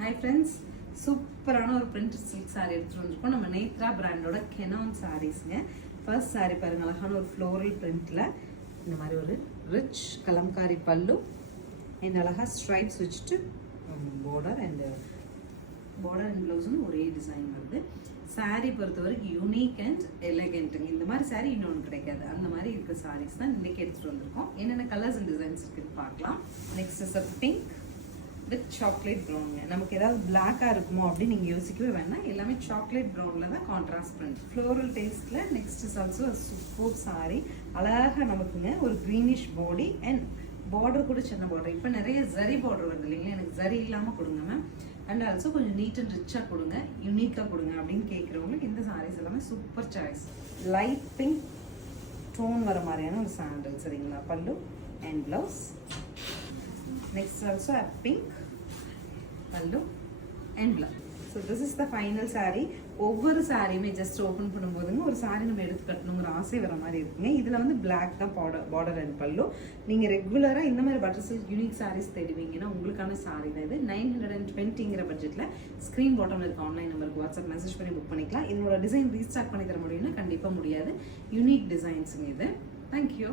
Hi friends, சூப்பரான ஒரு printed silk sari எடுத்துகிட்டு வந்திருக்கோம். நம்ம நேத்ரா பிராண்டோட கெனான் சாரீஸ்ங்க. ஃபர்ஸ்ட் சாரீ பாருங்க, அழகான ஒரு ஃப்ளோரல் பிரிண்ட்ல இந்த மாதிரி ஒரு ரிச் கலம்காரி பல்லு அண்ட் அழகா ஸ்ட்ரைப்ஸ் வச்சுட்டு பார்டர் அண்ட் ப்ளவுஸ்னு ஒரே டிசைன் வருது. சாரீ பொறுத்த வரைக்கும் யூனிக் அண்ட் எலகென்ட்டுங்க. இந்த மாதிரி சாரீ இன்னொன்று கிடைக்காது. அந்த மாதிரி இருக்க சாரீஸ் தான் இன்னைக்கு எடுத்துகிட்டு வந்திருக்கோம். என்னென்ன கலர்ஸ் அண்ட் டிசைன்ஸ் இருக்குன்னு பார்க்கலாம். Next is a pink with chocolate ப்ரௌனுங்க. நமக்கு ஏதாவது பிளாக்காக இருக்குமோ அப்படின்னு நீங்கள் யோசிக்கவே வேணாம். எல்லாமே சாக்லேட் ப்ரௌனில் தான் கான்ட்ராஸ்ட் பிரிண்ட் ஃப்ளோரல் டேஸ்ட்டில். Next is also super sari. அழகாக நமக்குங்க ஒரு க்ரீனிஷ் பாடி அண்ட் பார்டர் கூட சின்ன பார்டர். இப்போ நிறைய ஜரி பார்டர் வருது இல்லைங்களா, எனக்கு ஜரி இல்லாமல் கொடுங்க மேம். அண்ட் ஆல்சோ கொஞ்சம் நீட் அண்ட் ரிச்சாக கொடுங்க, யூனிக்காக கொடுங்க அப்படின்னு கேட்குறவங்களுக்கு இந்த சாரீஸ் எல்லாமே super choice. Light pink tone வர மாதிரியான ஒரு சாண்டல் சரிங்களா, pallu and blouse. Next also a pink pallu and blouse. So this is the final saree. ஒவ்வொரு சாரியுமே ஜஸ்ட் ஓப்பன் பண்ணும்போதுங்க ஒரு சாரி நம்ம எடுத்து கட்டணுங்கிற ஆசை வர மாதிரி இருக்குங்க. இதில் வந்து பிளாக் தான் பார்டர் அண்ட் பல்லு. நீங்கள் ரெகுலராக இந்த மாதிரி பட்டர் சில்க் யூனிக் சாரீஸ் தேடுவீங்கன்னா உங்களுக்கான சாரி தான் இது. 920ங்கிற பட்ஜெட்டில் ஸ்க்ரீன் பாட்டமில் இருக்க ஆன்லைன் நம்பருக்கு வாட்ஸ்அப் மெசேஜ் பண்ணி புக் பண்ணிக்கலாம். இதனோட டிசைன் ரீஸ்டார்ட் பண்ணி தர முடியும்னா கண்டிப்பாக முடியாது. யூனிக் டிசைன்ஸுங்க இது. தேங்க்யூ.